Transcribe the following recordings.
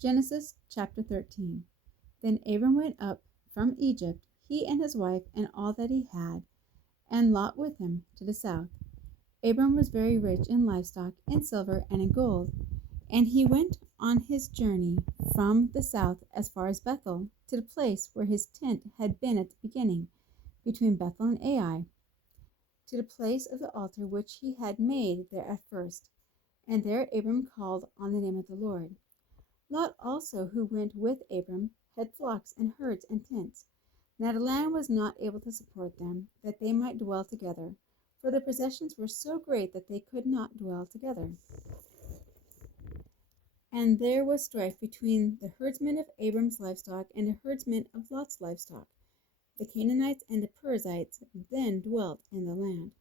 Genesis chapter 13. Then Abram went up from Egypt, he and his wife and all that he had, and Lot with him, to the south. Abram was very rich in livestock, in silver, and in gold. And he went on his journey from the south as far as Bethel, to the place where his tent had been at the beginning, between Bethel and Ai, to the place of the altar which he had made there at first. And there Abram called on the name of the Lord. Lot also, who went with Abram, had flocks and herds and tents. Now the land was not able to support them, that they might dwell together, for their possessions were so great that they could not dwell together. And there was strife between the herdsmen of Abram's livestock and the herdsmen of Lot's livestock. The Canaanites and the Perizzites then dwelt in the land.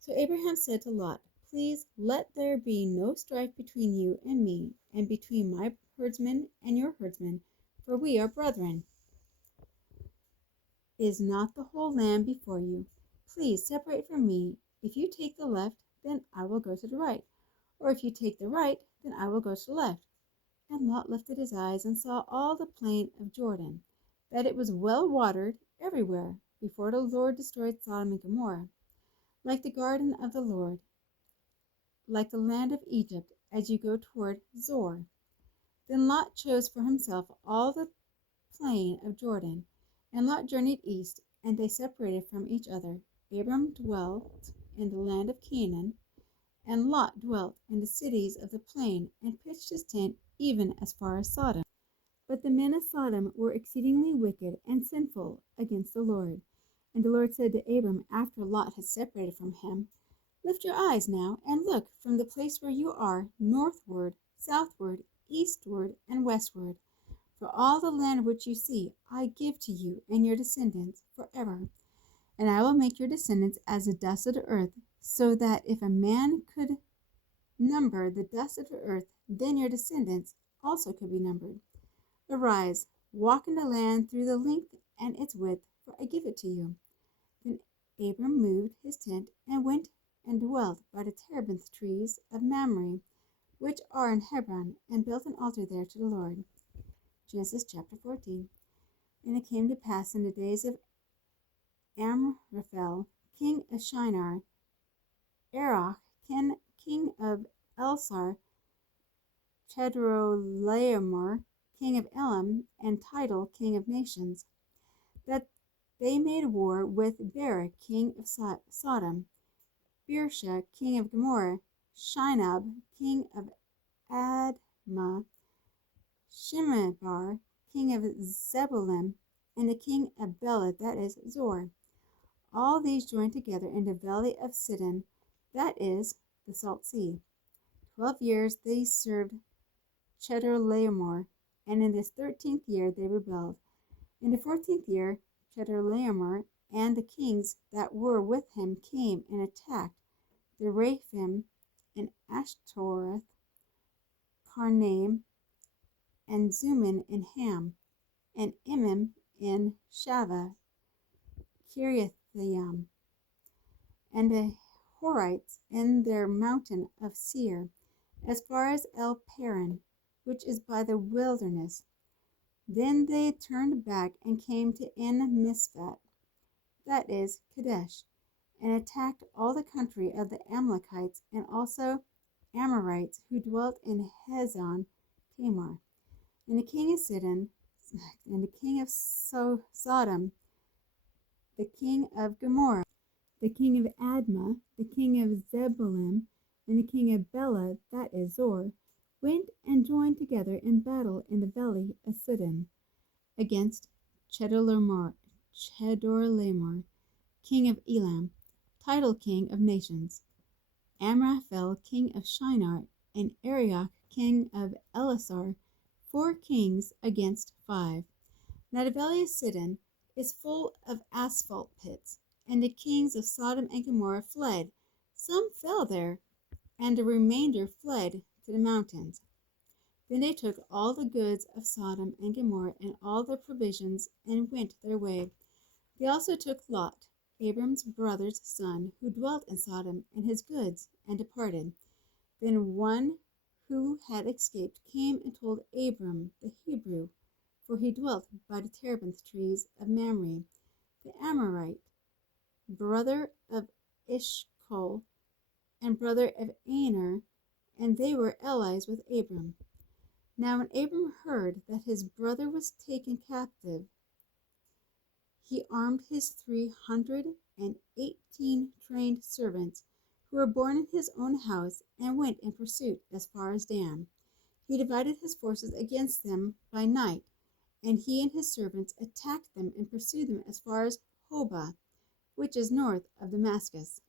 So Abraham said to Lot, Please let there be no strife between you and me, and between my herdsmen and your herdsmen, for we are brethren. Is not the whole land before you? Please separate from me. If you take the left, then I will go to the right, or if you take the right, then I will go to the left. And Lot lifted his eyes and saw all the plain of Jordan, that it was well watered everywhere, before the Lord destroyed Sodom and Gomorrah, like the garden of the Lord, like the land of Egypt, as you go toward Zoar. Then Lot chose for himself all the plain of Jordan, and Lot journeyed east, and they separated from each other. Abram dwelt in the land of Canaan, and Lot dwelt in the cities of the plain, and pitched his tent even as far as Sodom. But the men of Sodom were exceedingly wicked and sinful against the Lord. And the Lord said to Abram, after Lot had separated from him, Lift your eyes now, and look from the place where you are, northward, southward, eastward, and westward. For all the land which you see, I give to you and your descendants forever. And I will make your descendants as the dust of the earth, so that if a man could number the dust of the earth, then your descendants also could be numbered. Arise, walk in the land through the length and its width, for I give it to you. Then Abram moved his tent and went and dwelt by the terebinth trees of Mamre, which are in Hebron, and built an altar there to the Lord. Genesis chapter 14. And it came to pass in the days of Amraphel, king of Shinar, Arach, king of Elsar, Chedorlaomer, king of Elam, and Tidal, king of nations, that they made war with Bera, king of Sodom, Birsha, king of Gomorrah, Shinab, king of Admah, Shemebar, king of Zebulun, and the king of Bela, that is, Zor. All these joined together in the valley of Sidon, that is, the Salt Sea. 12 years they served Chedorlaomer, and in this 13th year they rebelled. In the 14th year, Chedorlaomer and the kings that were with him came and attacked the Raphim in Ashtoreth, Karnaim, and Zumin in Ham, and Emim in Shaveh, Kiriathaim, and the Horites in their mountain of Seir, as far as El Paran, which is by the wilderness. Then they turned back and came to En Mishpat, that is, Kadesh, and attacked all the country of the Amalekites and also Amorites who dwelt in Hazon Tamar. And the king of Sidon, and the king of Sodom, the king of Gomorrah, the king of Admah, the king of Zebulun, and the king of Bela, that is Zor, went and joined together in battle in the valley of Sidon against Chedorlaomer, king of Elam, Tidal, king of nations, Amraphel, king of Shinar, and Arioch, king of Elasar, 4 kings against 5. Now the valley of Sidon is full of asphalt pits, and the kings of Sodom and Gomorrah fled. Some fell there, and the remainder fled to the mountains. Then they took all the goods of Sodom and Gomorrah and all their provisions, and went their way. They also took Lot, Abram's brother's son, who dwelt in Sodom, and his goods, and departed. Then one who had escaped came and told Abram the Hebrew, for he dwelt by the terebinth trees of Mamre, the Amorite, brother of Eshcol and brother of Aner, and they were allies with Abram. Now when Abram heard that his brother was taken captive, he armed his 318 trained servants who were born in his own house and went in pursuit as far as Dan. He divided his forces against them by night, and he and his servants attacked them and pursued them as far as Hobah, which is north of Damascus.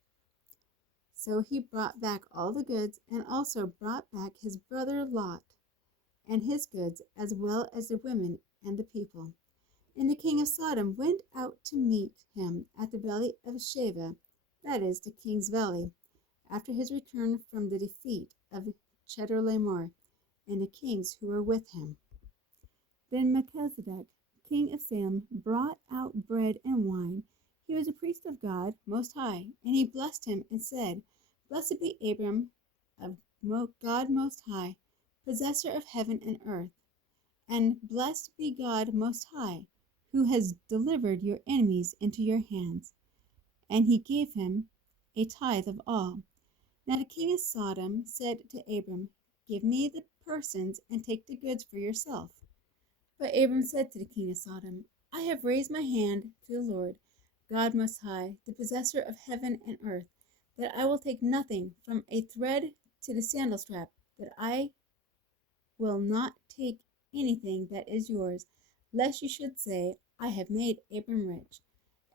So he brought back all the goods, and also brought back his brother Lot and his goods, as well as the women and the people. And the king of Sodom went out to meet him at the valley of Shaveh, that is, the king's valley, after his return from the defeat of Chedorlaomer and the kings who were with him. Then Melchizedek, king of Salem, brought out bread and wine. He was a priest of God Most High, and he blessed him and said, Blessed be Abram of God Most High, possessor of heaven and earth, and blessed be God Most High, who has delivered your enemies into your hands. And he gave him a tithe of all. Now the king of Sodom said to Abram, Give me the persons and take the goods for yourself. But Abram said to the king of Sodom, I have raised my hand to the Lord, God Most High, the possessor of heaven and earth, that I will take nothing from a thread to the sandal strap, that I will not take anything that is yours, lest you should say, I have made Abram rich,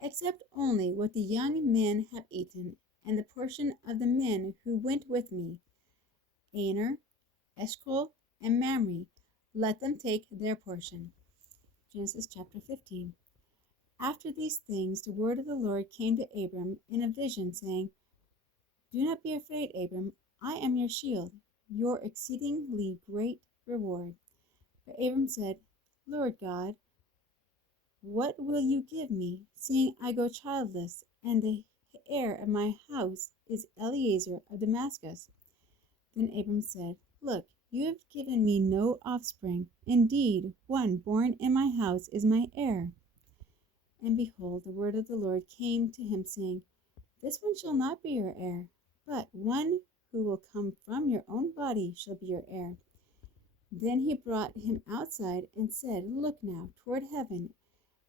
except only what the young men have eaten, and the portion of the men who went with me, Aner, Eshcol, and Mamre, let them take their portion. Genesis chapter 15. After these things, the word of the Lord came to Abram in a vision, saying, Do not be afraid, Abram, I am your shield, your exceedingly great reward. But Abram said, Lord God, what will you give me, seeing I go childless, and the heir of my house is Eliezer of Damascus? Then Abram said, Look, you have given me no offspring. Indeed, one born in my house is my heir. And behold, the word of the Lord came to him, saying, This one shall not be your heir, but one who will come from your own body shall be your heir. Then he brought him outside and said, Look now toward heaven,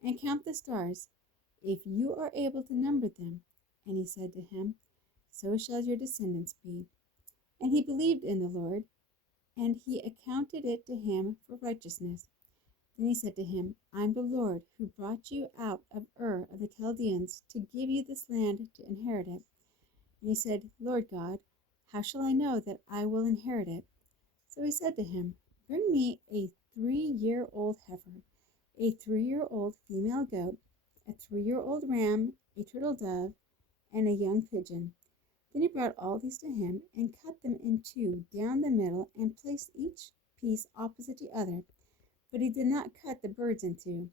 and count the stars, if you are able to number them. And he said to him, So shall your descendants be. And he believed in the Lord, and he accounted it to him for righteousness. Then he said to him, I am the Lord who brought you out of Ur of the Chaldeans to give you this land to inherit it. And he said, Lord God, how shall I know that I will inherit it? So he said to him, Bring me a 3-year-old heifer, a 3-year-old female goat, a 3-year-old ram, a turtle dove, and a young pigeon. Then he brought all these to him, and cut them in two down the middle, and placed each piece opposite the other. But he did not cut the birds in two.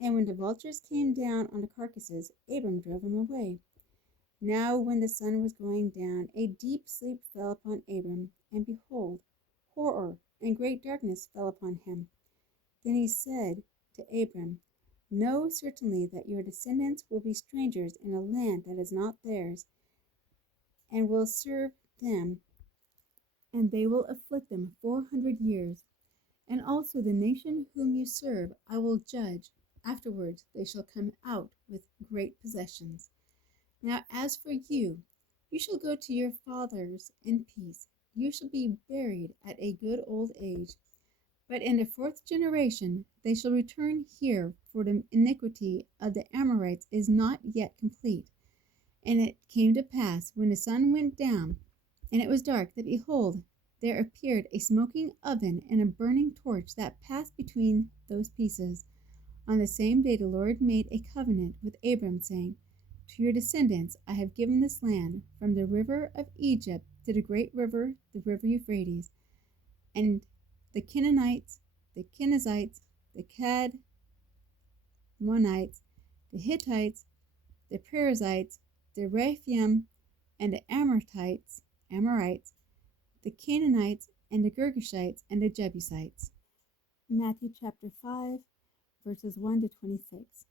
And when the vultures came down on the carcasses, Abram drove them away. Now when the sun was going down, a deep sleep fell upon Abram, and behold, horror and great darkness fell upon him. Then he said to Abram, Know certainly that your descendants will be strangers in a land that is not theirs, and will serve them, and they will afflict them 400 years. And also the nation whom you serve I will judge. Afterwards they shall come out with great possessions. Now as for you, you shall go to your fathers in peace. You shall be buried at a good old age. But in the 4th generation they shall return here, for the iniquity of the Amorites is not yet complete. And it came to pass, when the sun went down, and it was dark, that behold, there appeared a smoking oven and a burning torch that passed between those pieces. On the same day the Lord made a covenant with Abram, saying, To your descendants I have given this land, from the river of Egypt to the great river, the river Euphrates, and the Canaanites, the Kenizzites, the Cadmonites, the Hittites, the Perizzites, the Rephaim, and the Amorites, the Canaanites, and the Girgashites, and the Jebusites. Matthew chapter 5, verses 1 to 26.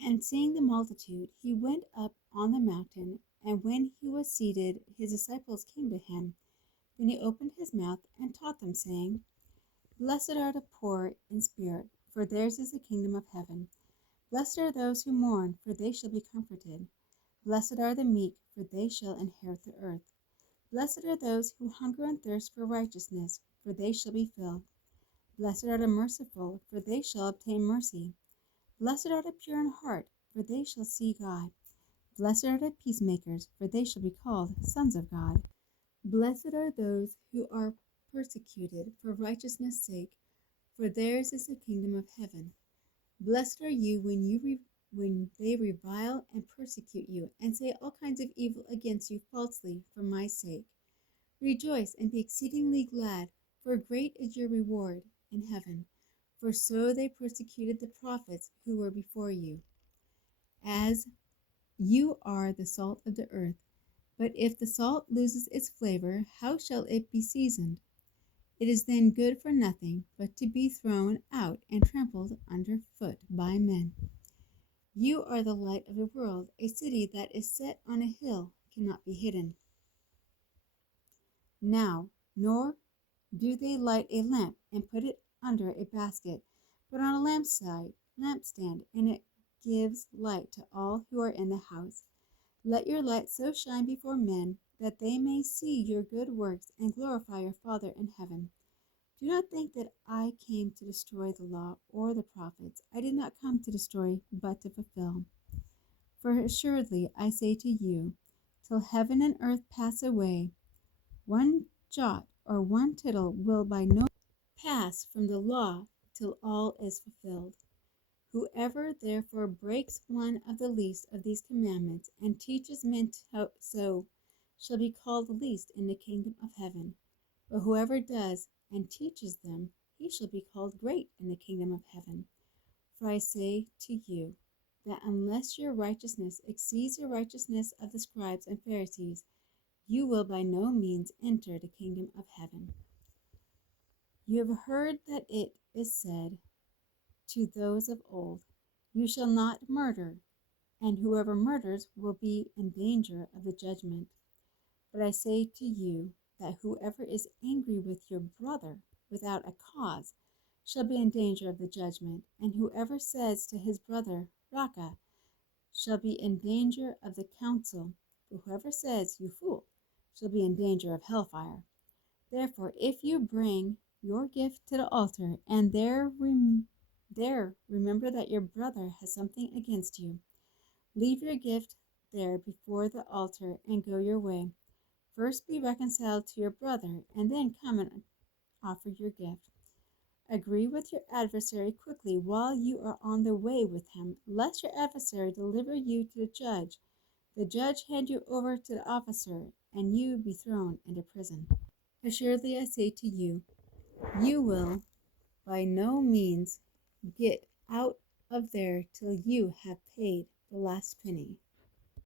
And seeing the multitude, he went up on the mountain, and when he was seated, his disciples came to him. Then he opened his mouth and taught them, saying, Blessed are the poor in spirit, for theirs is the kingdom of heaven. Blessed are those who mourn, for they shall be comforted. Blessed are the meek, for they shall inherit the earth. Blessed are those who hunger and thirst for righteousness, for they shall be filled. Blessed are the merciful, for they shall obtain mercy. Blessed are the pure in heart, for they shall see God. Blessed are the peacemakers, for they shall be called sons of God. Blessed are those who are persecuted for righteousness' sake, for theirs is the kingdom of heaven. Blessed are you when they revile and persecute you, and say all kinds of evil against you falsely for my sake. Rejoice and be exceedingly glad, for great is your reward in heaven. For so they persecuted the prophets who were before you. As you are the salt of the earth, but if the salt loses its flavor, how shall it be seasoned? It is then good for nothing but to be thrown out and trampled under foot by men. You are the light of the world. A city that is set on a hill cannot be hidden. Now, nor do they light a lamp and put it under a basket, but on a lampstand, and it gives light to all who are in the house. Let your light so shine before men that they may see your good works and glorify your Father in heaven. Do not think that I came to destroy the law or the prophets. I did not come to destroy, but to fulfill. For assuredly I say to you, till heaven and earth pass away, one jot or one tittle will by no means pass from the law till all is fulfilled. Whoever therefore breaks one of the least of these commandments and teaches men so shall be called least in the kingdom of heaven. But whoever does and teaches them, he shall be called great in the kingdom of heaven. For I say to you, that unless your righteousness exceeds the righteousness of the scribes and Pharisees, you will by no means enter the kingdom of heaven. You have heard that it is said to those of old, You shall not murder, and whoever murders will be in danger of the judgment. But I say to you that whoever is angry with your brother without a cause shall be in danger of the judgment, and whoever says to his brother, Raka, shall be in danger of the council, but whoever says, You fool, shall be in danger of hellfire. Therefore, if you bring your gift to the altar, and there remember that your brother has something against you, leave your gift there before the altar and go your way. First be reconciled to your brother, and then come and offer your gift. Agree with your adversary quickly while you are on the way with him, lest your adversary deliver you to the judge hand you over to the officer, and you be thrown into prison. Assuredly I say to you, you will by no means get out of there till you have paid the last penny.